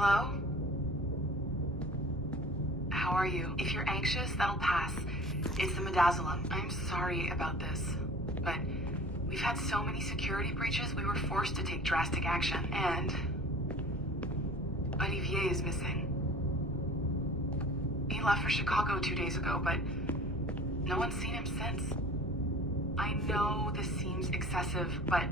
Hello? How are you? If you're anxious, that'll pass. It's the midazolam. I'm sorry about this, but we've had so many security breaches, we were forced to take drastic action, and Olivier is missing. He left for Chicago 2 days ago, but no one's seen him since. I know this seems excessive, but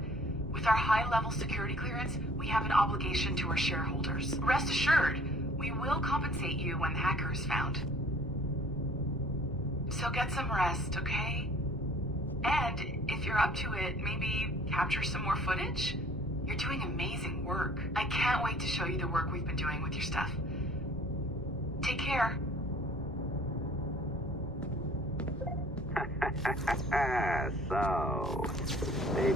with our high-level security clearance, we have an obligation to our shareholders. Rest assured, we will compensate you when the hacker is found. So get some rest, okay? And if you're up to it, maybe capture some more footage? You're doing amazing work. I can't wait to show you the work we've been doing with your stuff. Take care. So, they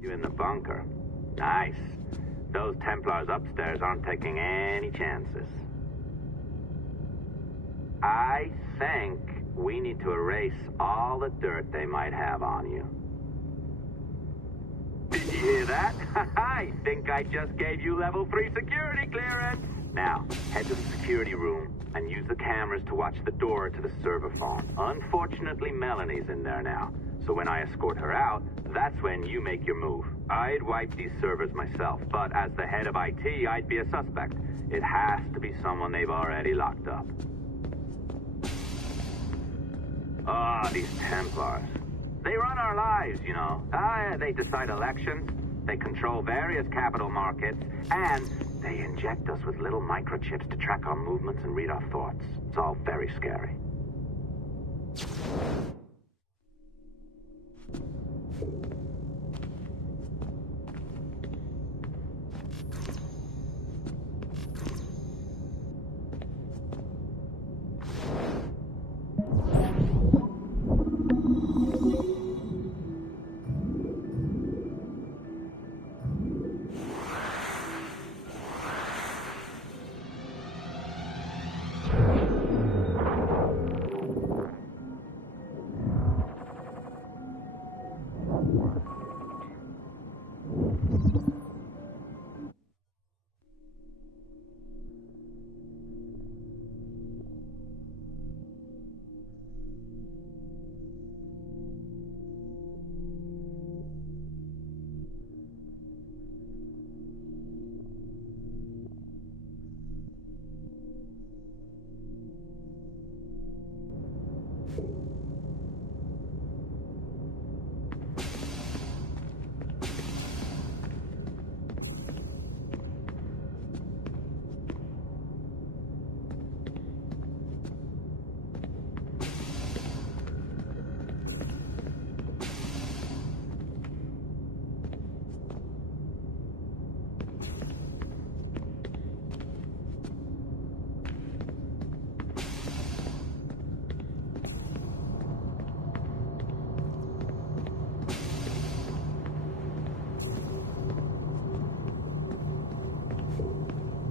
you in the bunker. Nice. Those Templars upstairs aren't taking any chances. I think we need to erase all the dirt they might have on you. Did you hear that? I think I just gave you level 3 security clearance. Now, head to the security room and use the cameras to watch the door to the server farm. Unfortunately, Melanie's in there now, so when I escort her out, that's when you make your move. I'd wipe these servers myself, but as the head of IT, I'd be a suspect. It has to be someone they've already locked up. These Templars. They run our lives, you know. They decide elections, they control various capital markets, and they inject us with little microchips to track our movements and read our thoughts. It's all very scary.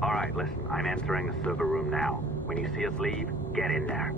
All right, listen, I'm entering the server room now. When you see us leave, get in there.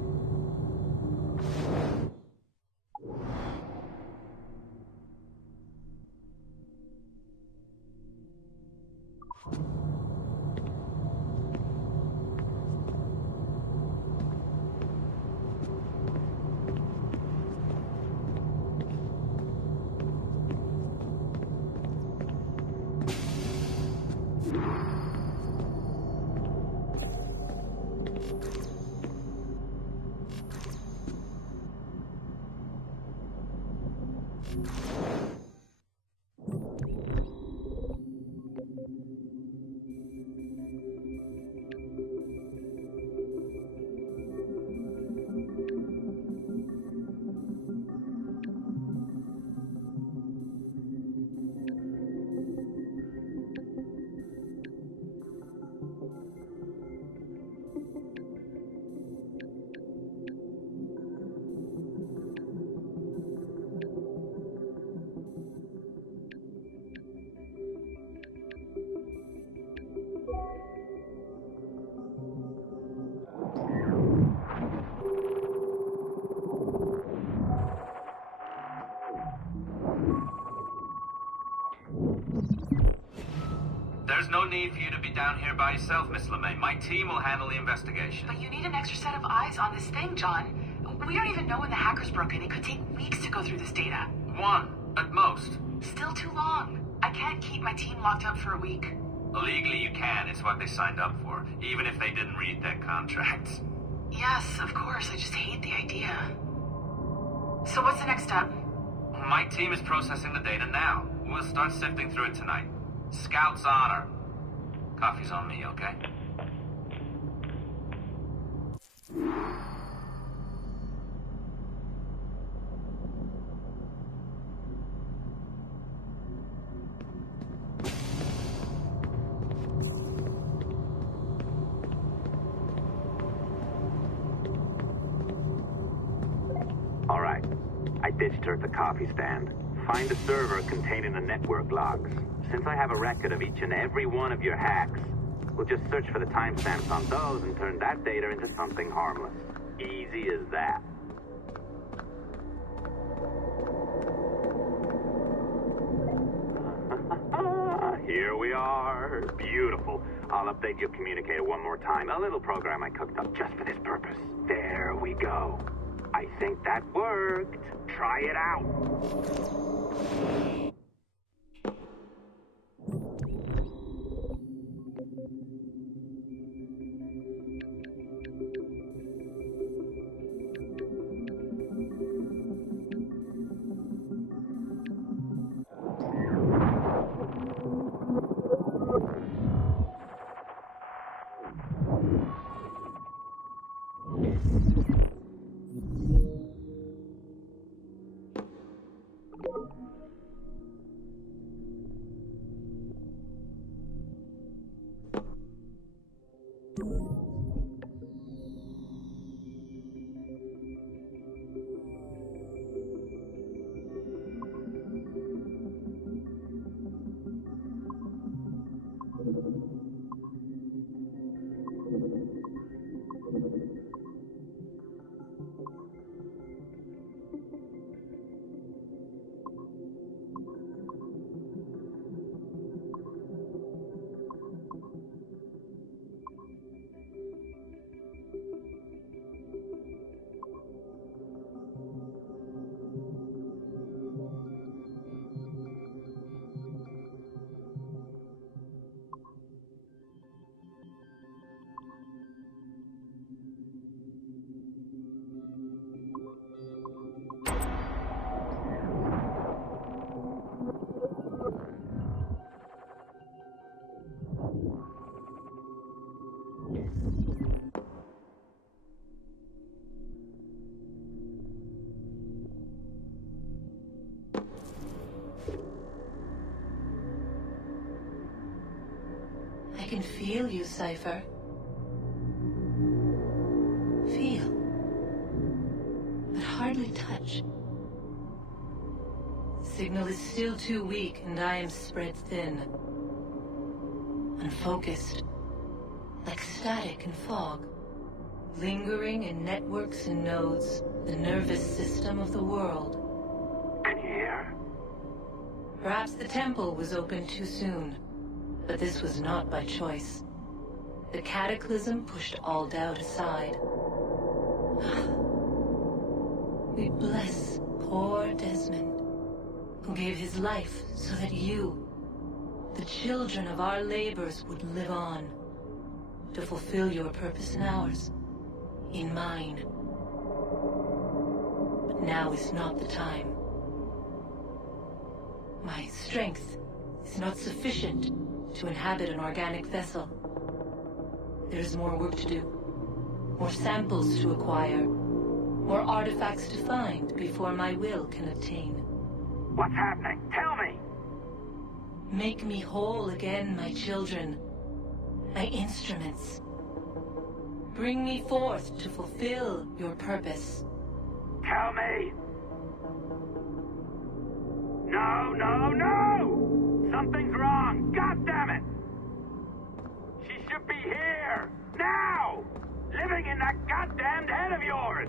There's no need for you to be down here by yourself, Miss LeMay. My team will handle the investigation. But you need an extra set of eyes on this thing, John. We don't even know when the hackers broke in. It could take weeks to go through this data. One, at most. Still too long. I can't keep my team locked up for a week. Legally, you can. It's what they signed up for, even if they didn't read their contracts. Yes, of course. I just hate the idea. So what's the next step? My team is processing the data now. We'll start sifting through it tonight. Scout's honor. Coffee's on me, okay? All right. I ditched her at the coffee stand. Find a server containing the network logs. Since I have a record of each and every one of your hacks, we'll just search for the timestamps on those and turn that data into something harmless. Easy as that. Here we are. Beautiful. I'll update your communicator one more time. A little program I cooked up just for this purpose. There we go. I think that worked. Try it out. I can feel you, Cypher. Feel. But hardly touch. Signal is still too weak, and I am spread thin. Unfocused. Like static and fog. Lingering in networks and nodes. The nervous system of the world. Can you hear? Perhaps the temple was opened too soon. But this was not by choice. The cataclysm pushed all doubt aside. We bless poor Desmond, who gave his life so that you, the children of our labors, would live on, to fulfill your purpose in ours, in mine. But now is not the time. My strength is not sufficient to inhabit an organic vessel. There is more work to do, more samples to acquire, more artifacts to find before my will can obtain. What's happening? Tell me! Make me whole again, my children, my instruments. Bring me forth to fulfill your purpose. Tell me! No, no, no! Something's wrong! God damn it! She should be here! Now! Living in that goddamned head of yours!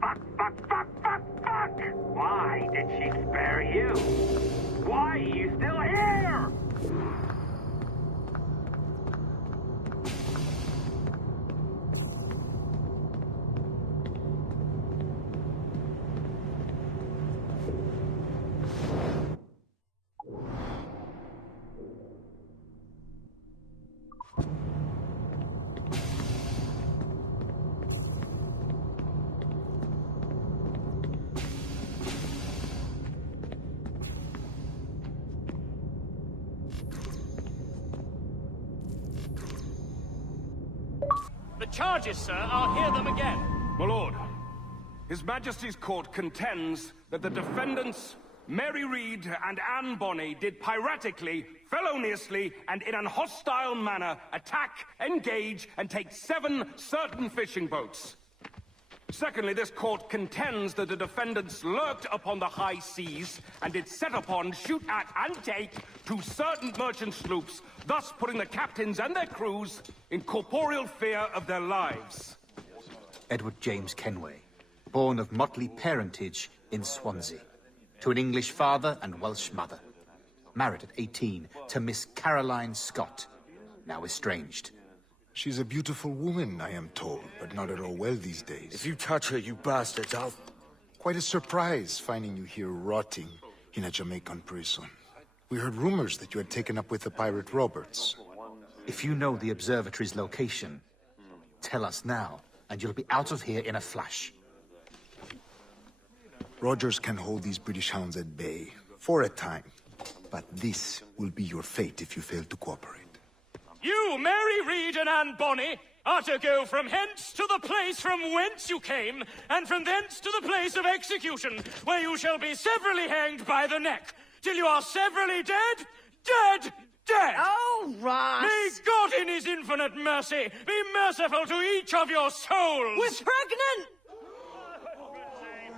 Fuck, fuck, fuck, fuck, fuck! Why did she spare you? Why are you still here? The charges, sir, I'll hear them again. My lord, His Majesty's court contends that the defendants, Mary Reed and Anne Bonny, did piratically, feloniously, and in an hostile manner attack, engage, and take 7 certain fishing boats. Secondly, this court contends that the defendants lurked upon the high seas and did set upon, shoot at, and take 2 certain merchant sloops, thus putting the captains and their crews in corporeal fear of their lives. Edward James Kenway, born of motley parentage in Swansea, to an English father and Welsh mother. Married at 18 to Miss Caroline Scott, now estranged. She's a beautiful woman, I am told, but not at all well these days. If you touch her, you bastards, I'll... Quite a surprise finding you here rotting in a Jamaican prison. We heard rumors that you had taken up with the pirate Roberts. If you know the observatory's location, tell us now, and you'll be out of here in a flash. Rogers can hold these British hounds at bay, for a time. But this will be your fate if you fail to cooperate. You, Mary Reed and Anne Bonny, are to go from hence to the place from whence you came, and from thence to the place of execution, where you shall be severally hanged by the neck, till you are severally dead, dead, dead! Oh, Ross! May God in his infinite mercy be merciful to each of your souls! We're pregnant!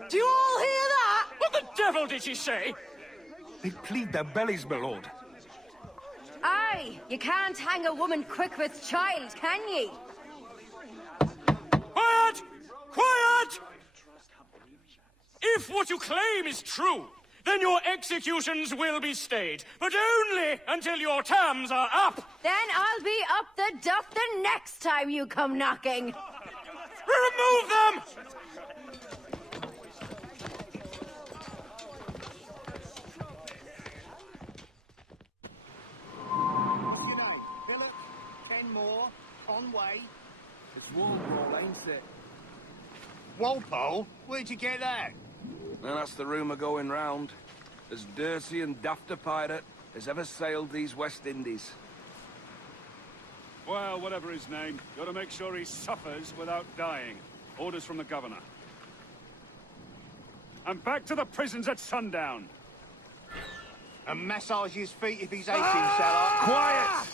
Do you all hear that? What the devil did she say? They plead their bellies, my lord. Aye, you can't hang a woman quick with child, can ye? Quiet! Quiet! If what you claim is true, then your executions will be stayed, but only until your terms are up. Then I'll be up the duff the next time you come knocking. Remove them! It's Walpole, ain't it? Walpole? Where'd you get that? And that's the rumour going round. As dirty and daft a pirate as ever sailed these West Indies. Well, whatever his name, gotta make sure he suffers without dying. Orders from the governor. And back to the prisons at sundown. And massage his feet if he's aching, Salah. Quiet!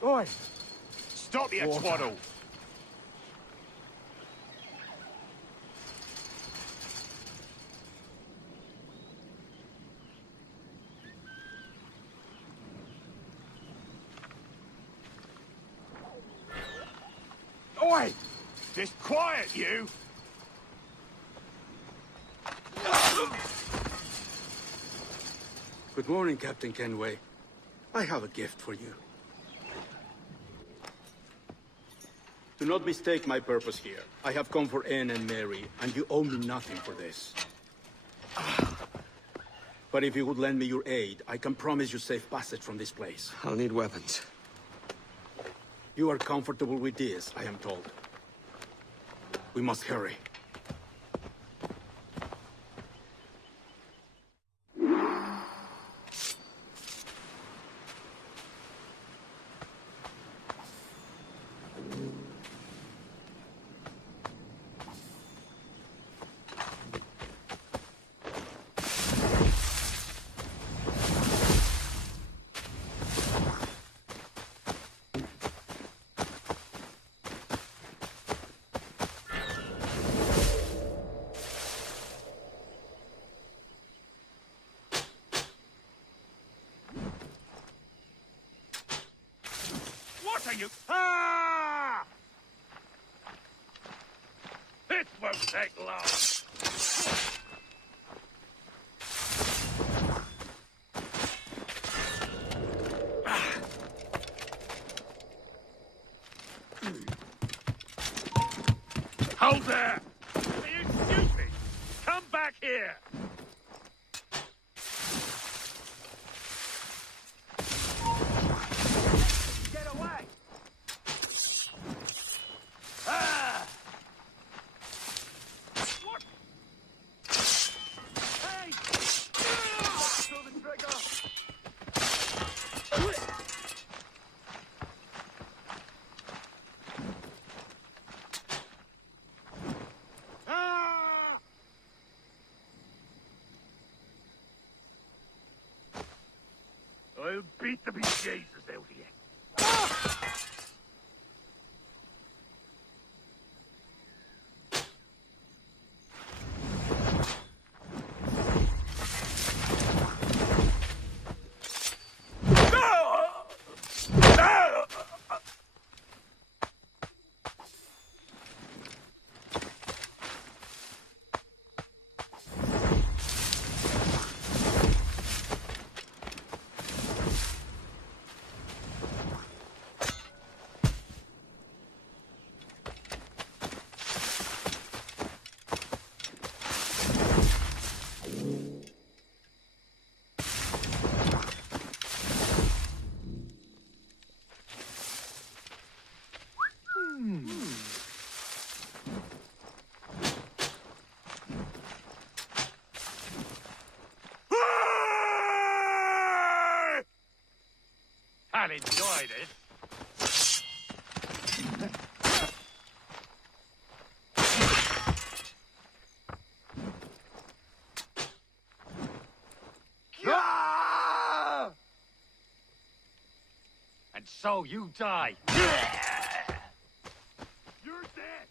Oi! Stop your twaddle! Oi! Just quiet, you! Good morning, Captain Kenway. I have a gift for you. Do not mistake my purpose here. I have come for Anne and Mary, and you owe me nothing for this. But if you would lend me your aid, I can promise you safe passage from this place. I'll need weapons. You are comfortable with this, I am told. We must hurry. What are you... Ah! It won't take long. Hold there! Excuse me! Come back here! Get away! I'll enjoy this. And so you die. You're dead.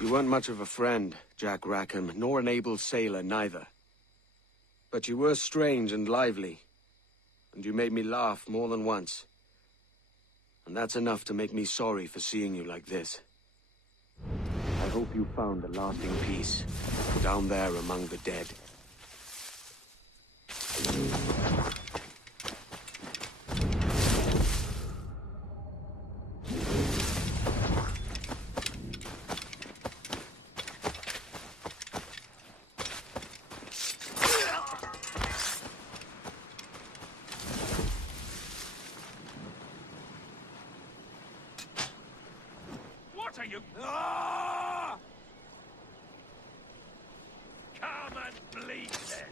You weren't much of a friend, Jack Rackham, nor an able sailor neither. But you were strange and lively, and you made me laugh more than once. And that's enough to make me sorry for seeing you like this. I hope you found a lasting peace, down there among the dead. What are you? Ah! Come and bleed then.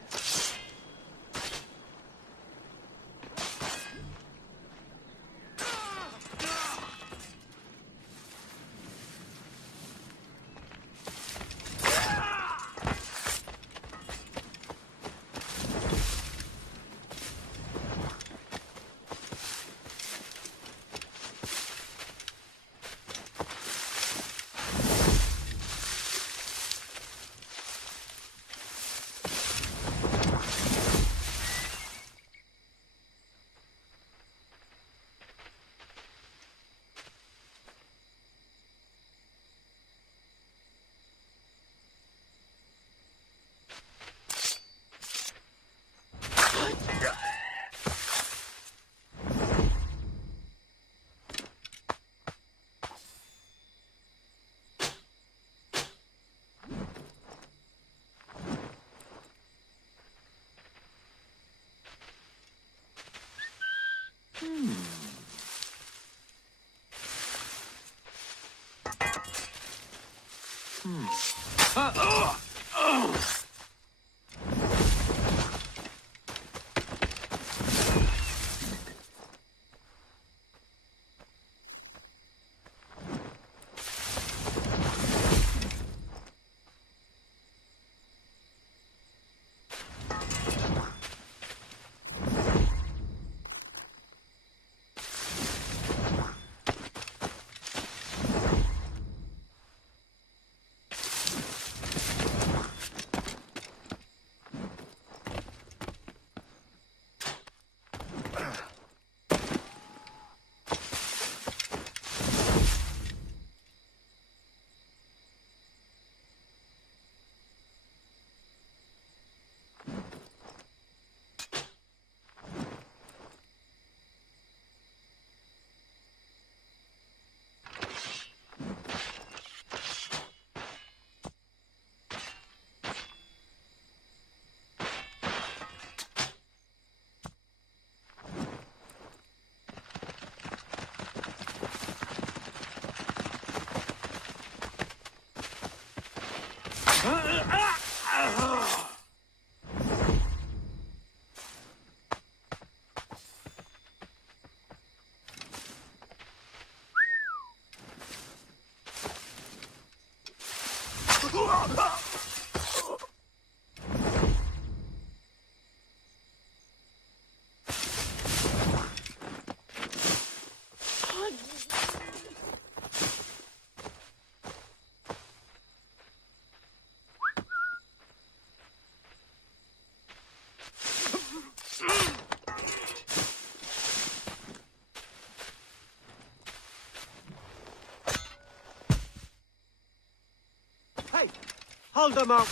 Hold them up!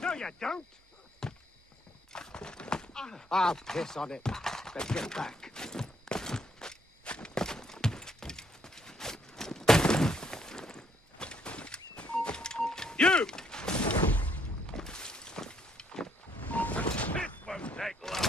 No, you don't. I'll piss on it. Let's get back. You! This won't take long.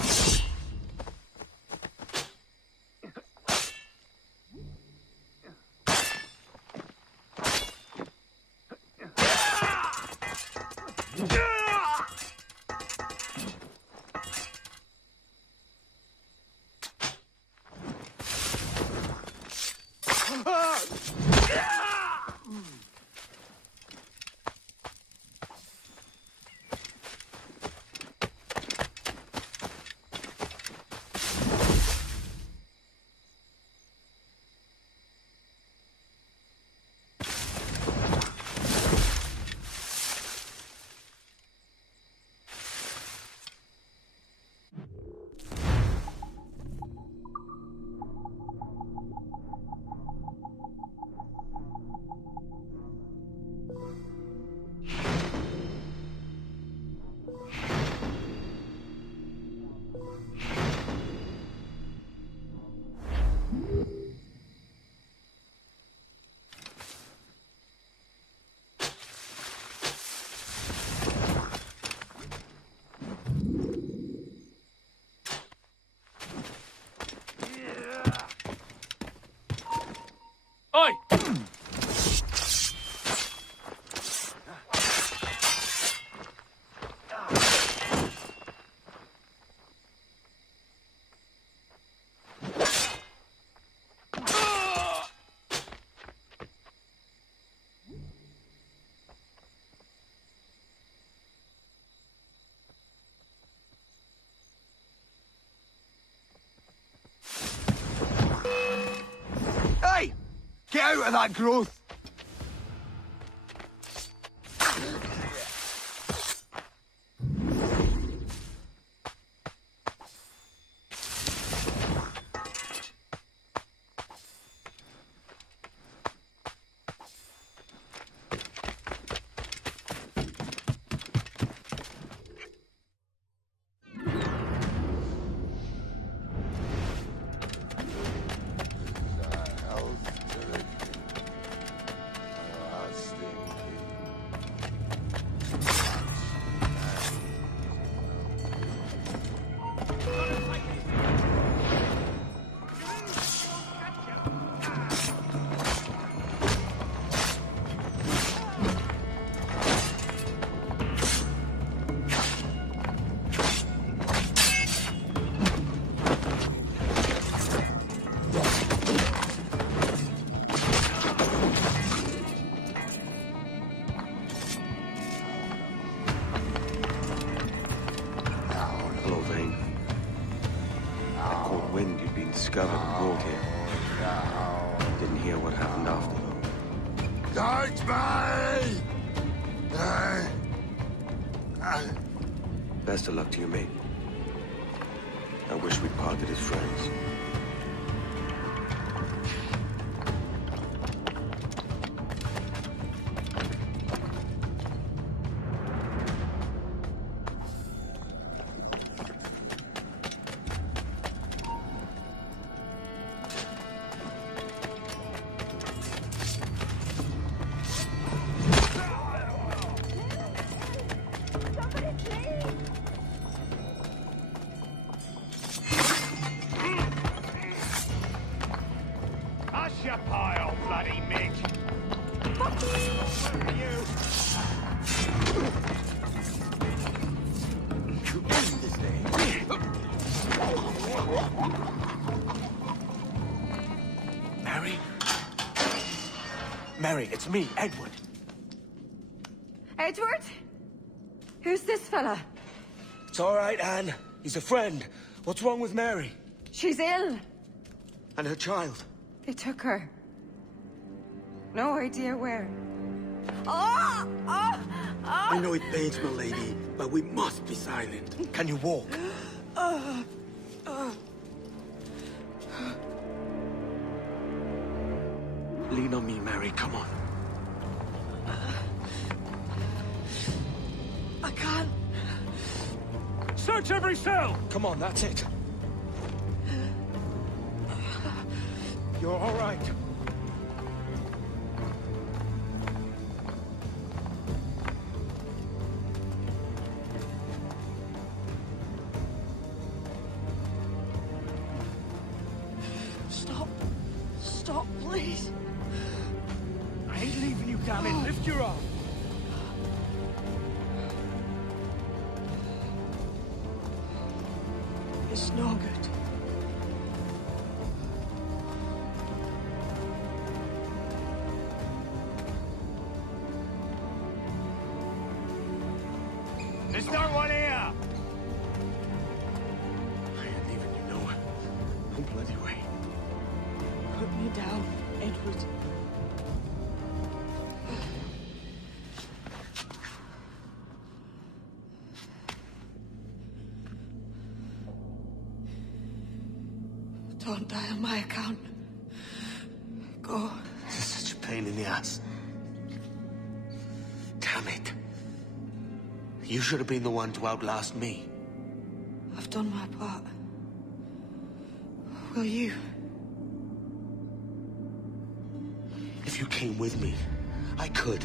Oi! Hey! Get out of that growth! Discovered and brought here. Didn't hear what happened after, though. Best of luck to you, mate. I wish we'd parted as friends. Mary, it's me, Edward. Edward? Who's this fella? It's all right, Anne. He's a friend. What's wrong with Mary? She's ill. And her child? They took her. No idea where. Oh! Oh! I know it pains, my lady, but we must be silent. Can you walk? Lean on me, Mary, come on. I can't. Search every cell! Come on, that's it. You're all right. Stop. Stop, please. I ain't leaving you, damn it. Lift your arm. It's no good. There's no one here! I ain't leaving you nowhere. No bloody way. Put me down, Edward. Don't die on my account. Go. This is such a pain in the ass. Damn it. You should have been the one to outlast me. I've done my part. Will you? If you came with me, I could.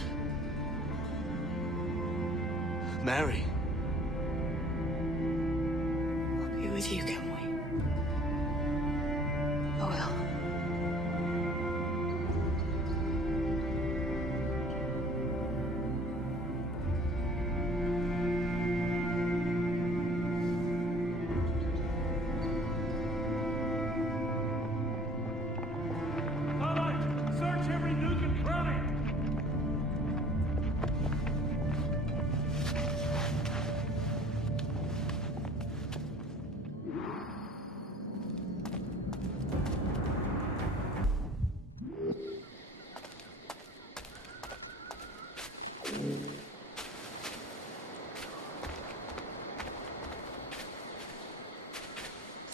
Mary. I'll be with you, can we? I will. All right, search every nook and cranny.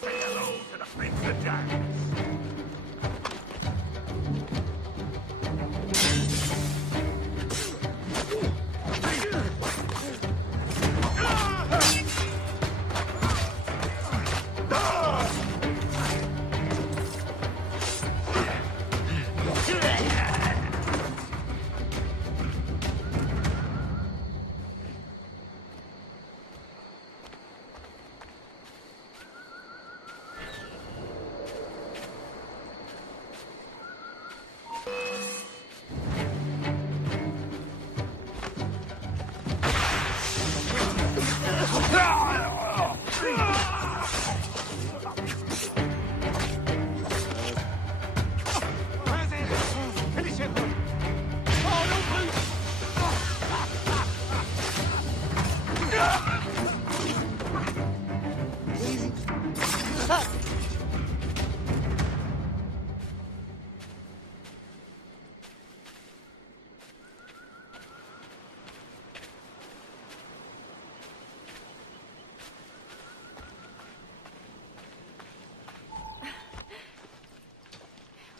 Say hello to the Prince of Darkness.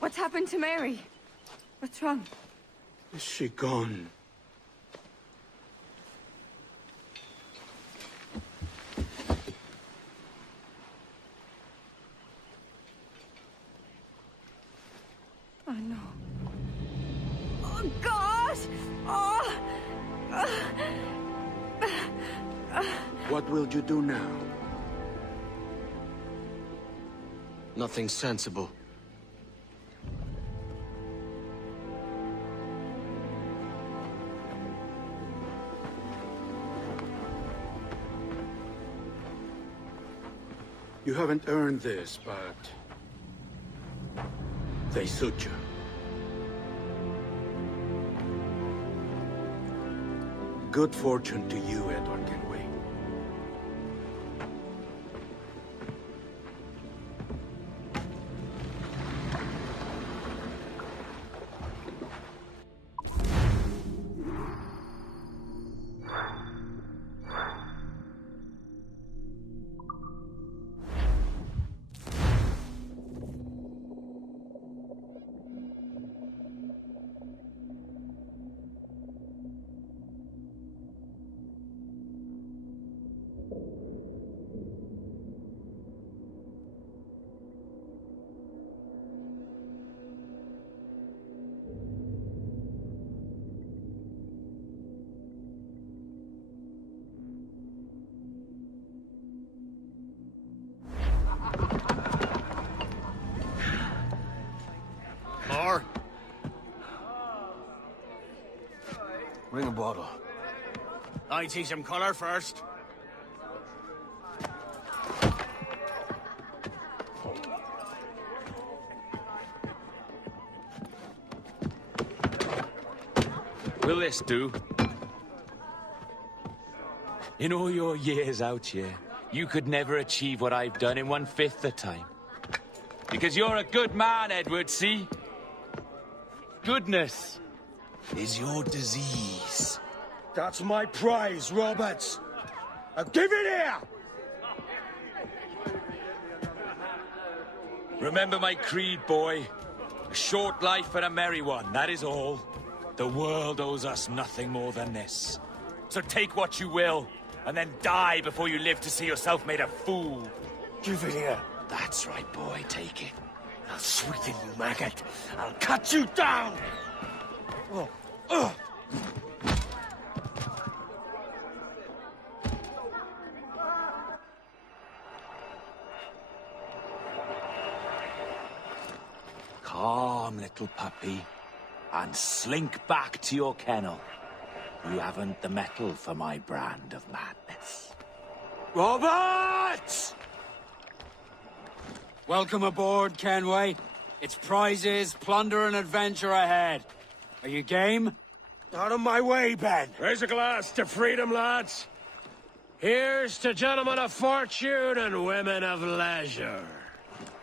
What's happened to Mary? What's wrong? Is she gone? Oh, no. Oh, God! Oh! What will you do now? Nothing sensible. You haven't earned this, but they suit you. Good fortune to you, Edward Kenway. Bring a bottle. I see some color first. Will this do? In all your years out here, you could never achieve what I've done in 1/5 the time. Because you're a good man, Edward, see? Goodness is your disease. That's my prize, Roberts. Now give it here! Remember my creed, boy. A short life and a merry one, that is all. The world owes us nothing more than this. So take what you will, and then die before you live to see yourself made a fool. Give it here. That's right, boy, take it. I'll sweeten you, maggot. I'll cut you down! Oh. Calm, little puppy, and slink back to your kennel. You haven't the mettle for my brand of madness. Roberts! Welcome aboard, Kenway. It's prizes, plunder, and adventure ahead. Are you game? Out of my way, Ben. Raise a glass to freedom, lads. Here's to gentlemen of fortune and women of leisure.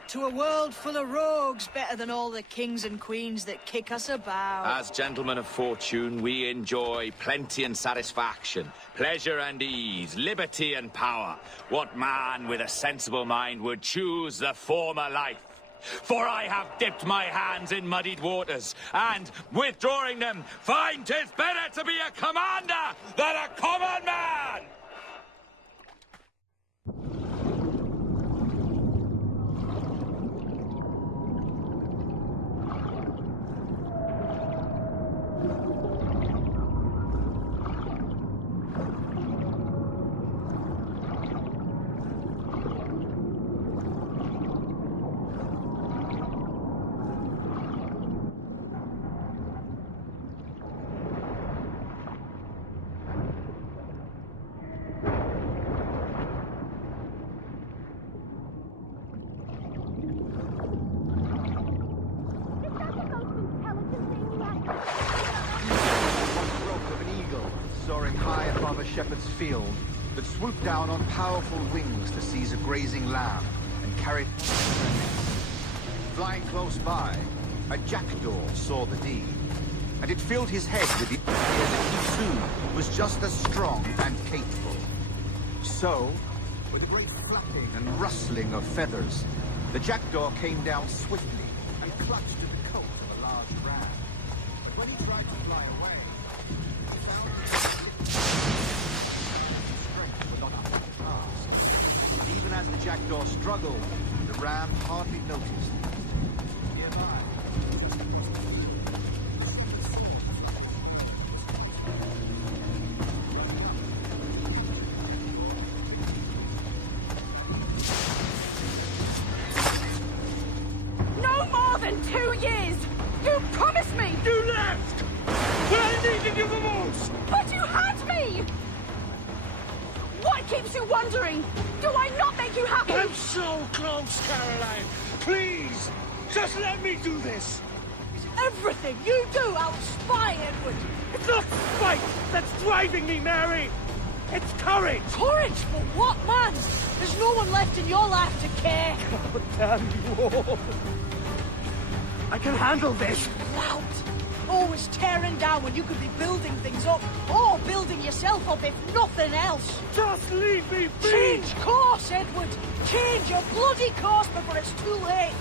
To a world full of rogues, better than all the kings and queens that kick us about. As gentlemen of fortune, we enjoy plenty and satisfaction, pleasure and ease, liberty and power. What man with a sensible mind would choose the former life? For I have dipped my hands in muddied waters, and, withdrawing them, find 'tis better to be a commander than a common man! Shepherd's field that swooped down on powerful wings to seize a grazing lamb and carry it to their nest. Flying close by, a jackdaw saw the deed, and it filled his head with the idea that he soon was just as strong and capable. So, with a great flapping and rustling of feathers, the jackdaw came down swiftly and clutched at the coat of a large ram. But when he tried to fly away, he found even as the jackdaw struggled, the ram hardly noticed. Nearby. No more than 2 years! You promised me! You left! When I needed you the most! But you had me! What keeps you wondering? Do I not make you happy? I'm so close, Caroline! Please! Just let me do this! Everything you do, I'll spy, Edward! It's not spite that's driving me, Mary! It's courage! Courage for what, man? There's no one left in your life to care. God damn you all! I can handle this! Loud! Always tearing down when you could be building things up, or building yourself up if nothing else. Just leave me be! Change course, Edward! Change your bloody course before it's too late!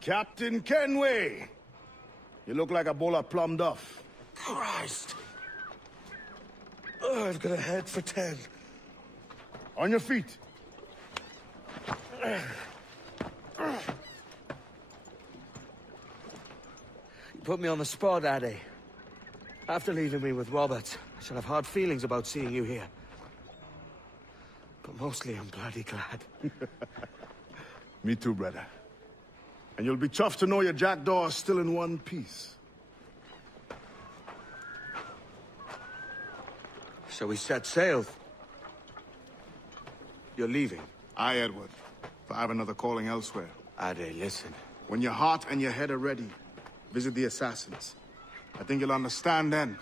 Captain Kenway! You look like a bowl of plum duff. Christ! Oh, I've got a head for 10. On your feet. You put me on the spot, Addy. After leaving me with Robert, I shall have hard feelings about seeing you here. But mostly I'm bloody glad. Me too, brother. And you'll be chuffed to know your jackdaw is still in one piece. Shall we set sail? You're leaving? Aye, Edward. For I have another calling elsewhere. Ade, listen. When your heart and your head are ready, visit the assassins. I think you'll understand then.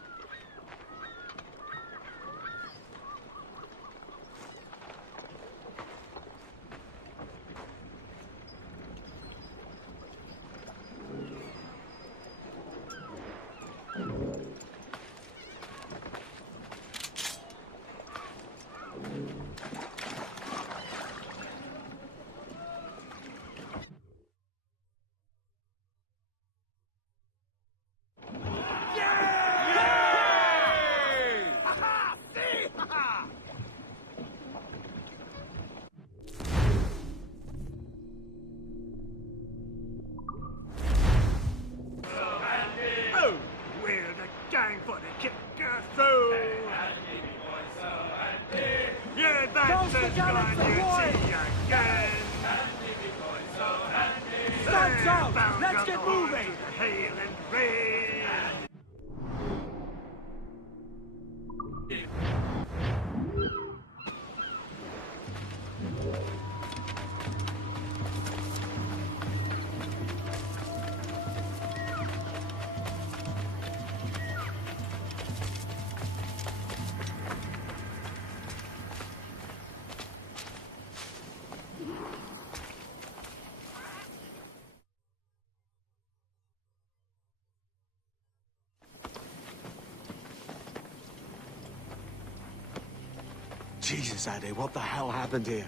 Jesus, Ade, what the hell happened here?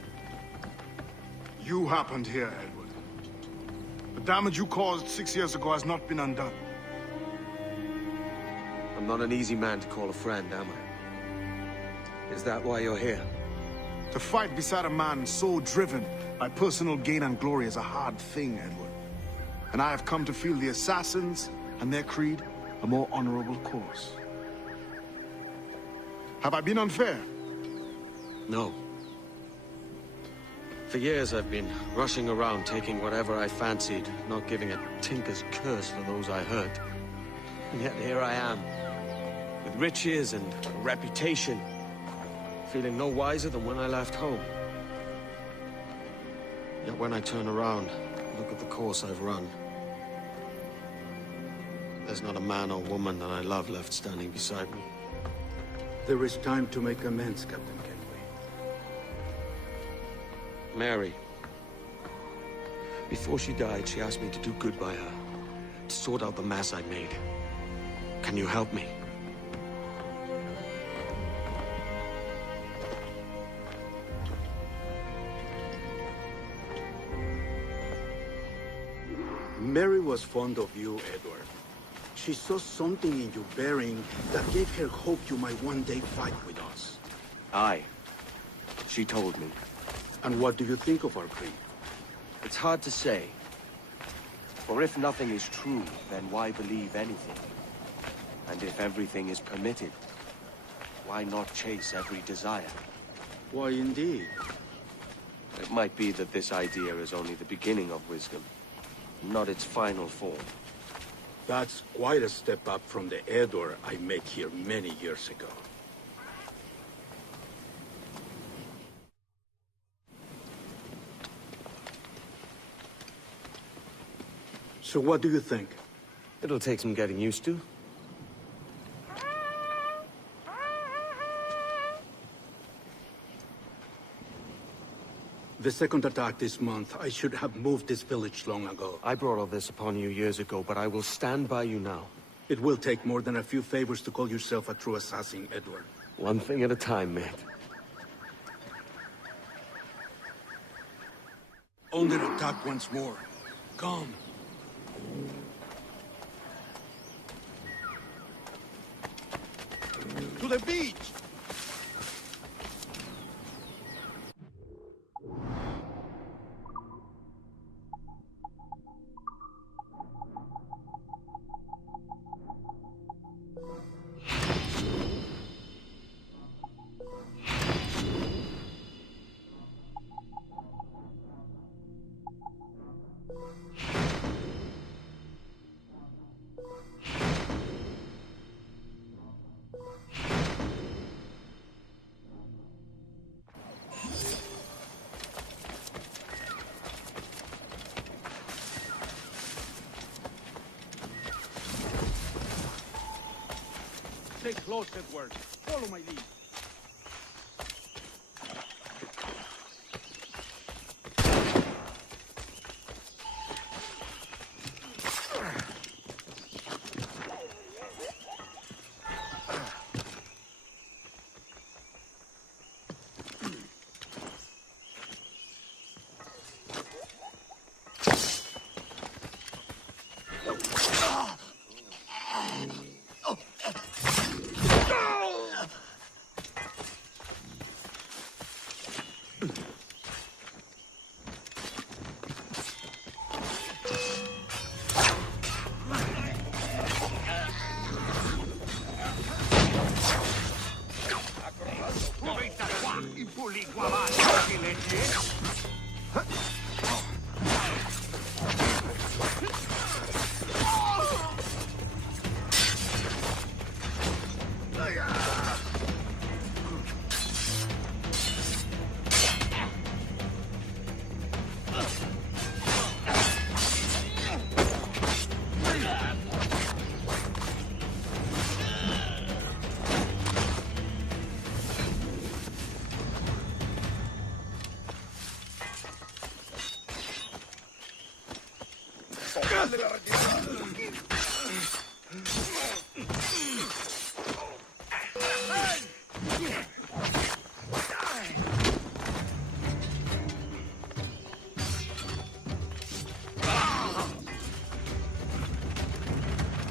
You happened here, Edward. The damage you caused 6 years ago has not been undone. I'm not an easy man to call a friend, am I? Is that why you're here? To fight beside a man so driven by personal gain and glory is a hard thing, Edward. And I have come to feel the assassins and their creed a more honorable course. Have I been unfair? No. For years I've been rushing around taking whatever I fancied, not giving a tinker's curse for those I hurt. And yet here I am, with riches and a reputation, feeling no wiser than when I left home. Yet when I turn around, look at the course I've run. There's not a man or woman that I love left standing beside me. There is time to make amends, Captain Kenway. Mary. Before she died, she asked me to do good by her, to sort out the mess I made. Can you help me? Mary was fond of you, Edward. She saw something in your bearing that gave her hope you might one day fight with us. Aye. She told me. And what do you think of our creed? It's hard to say. For if nothing is true, then why believe anything? And if everything is permitted, why not chase every desire? Why, indeed. It might be that this idea is only the beginning of wisdom, not its final form. That's quite a step up from the Edward I met here many years ago. So what do you think? It'll take some getting used to. The second attack this month, I should have moved this village long ago. I brought all this upon you years ago, but I will stand by you now. It will take more than a few favors to call yourself a true assassin, Edward. One thing at a time, mate. Only attack once more. Come. To the beach! Stay close, Edward. Follow my lead.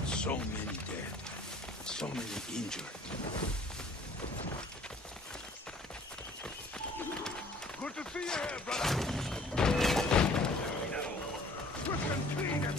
So many dead, so many injured. Good to see you here, brother! Quick and clean and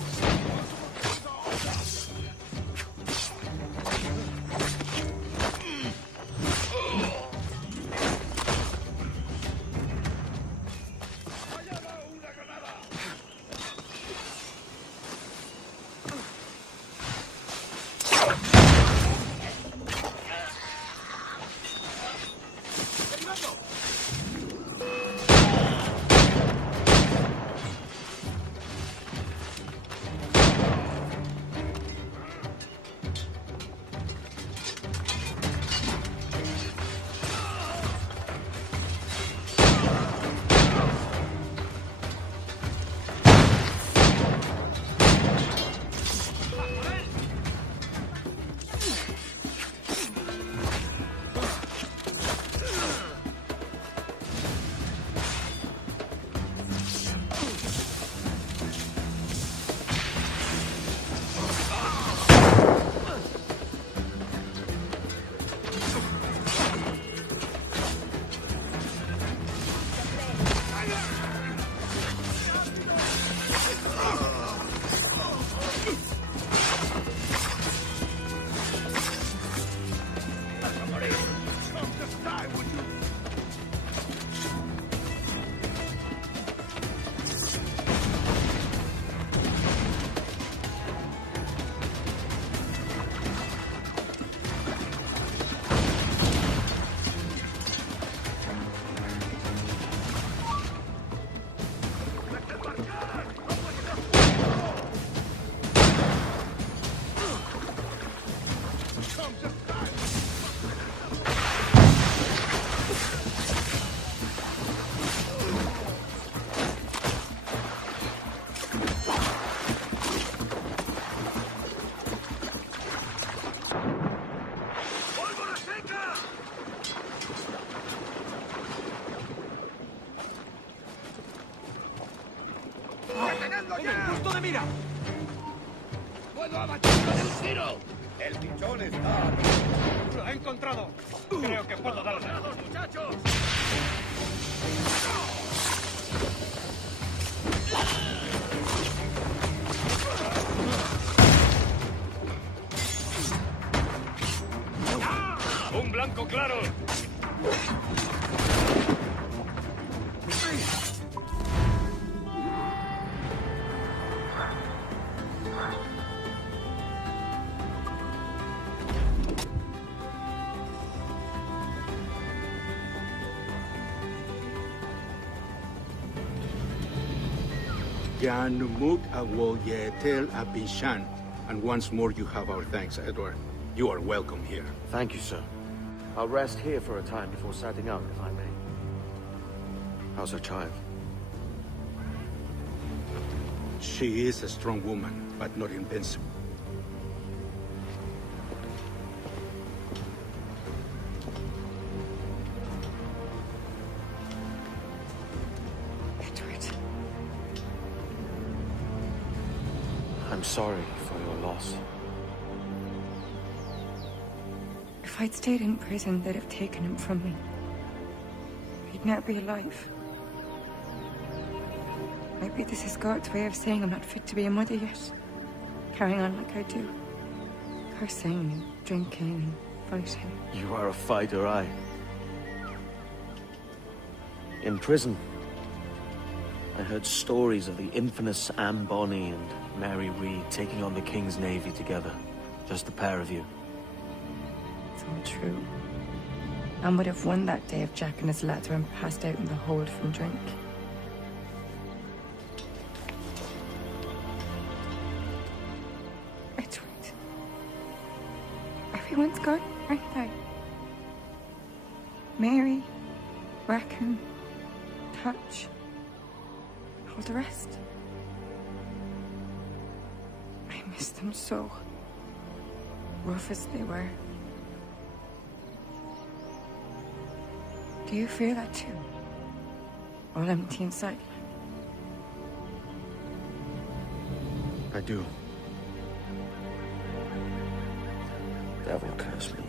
¡Punto de mira! ¡Puedo abatirlo de un tiro! ¡El pichón está! he encontrado. Creo que puedo darle. ¡Muchachos! ¡Un blanco claro! Yanumut awoyetel abishan. And once more you have our thanks, Edward. You are welcome here. Thank you, sir. I'll rest here for a time before setting out, if I may. How's her child? She is a strong woman, but not invincible. Edward. I'm sorry for your loss. If I'd stayed in prison, they'd have taken him from me. He'd never be alive. Maybe this is God's way of saying I'm not fit to be a mother yet. Carrying on like I do. Cursing and drinking and fighting. You are a fighter, aye. In prison, I heard stories of the infamous Anne Bonny and Mary Read taking on the King's Navy together. Just the pair of you. It's all true. Anne would have won that day if Jack and his lads weren't passed out in the hold from drink. Edward. Everyone's gone, aren't they? Mary, Rackham, Touch, all the rest. I miss them so. Rough as they were. Do you feel that too? All empty inside? I do. Devil curse me.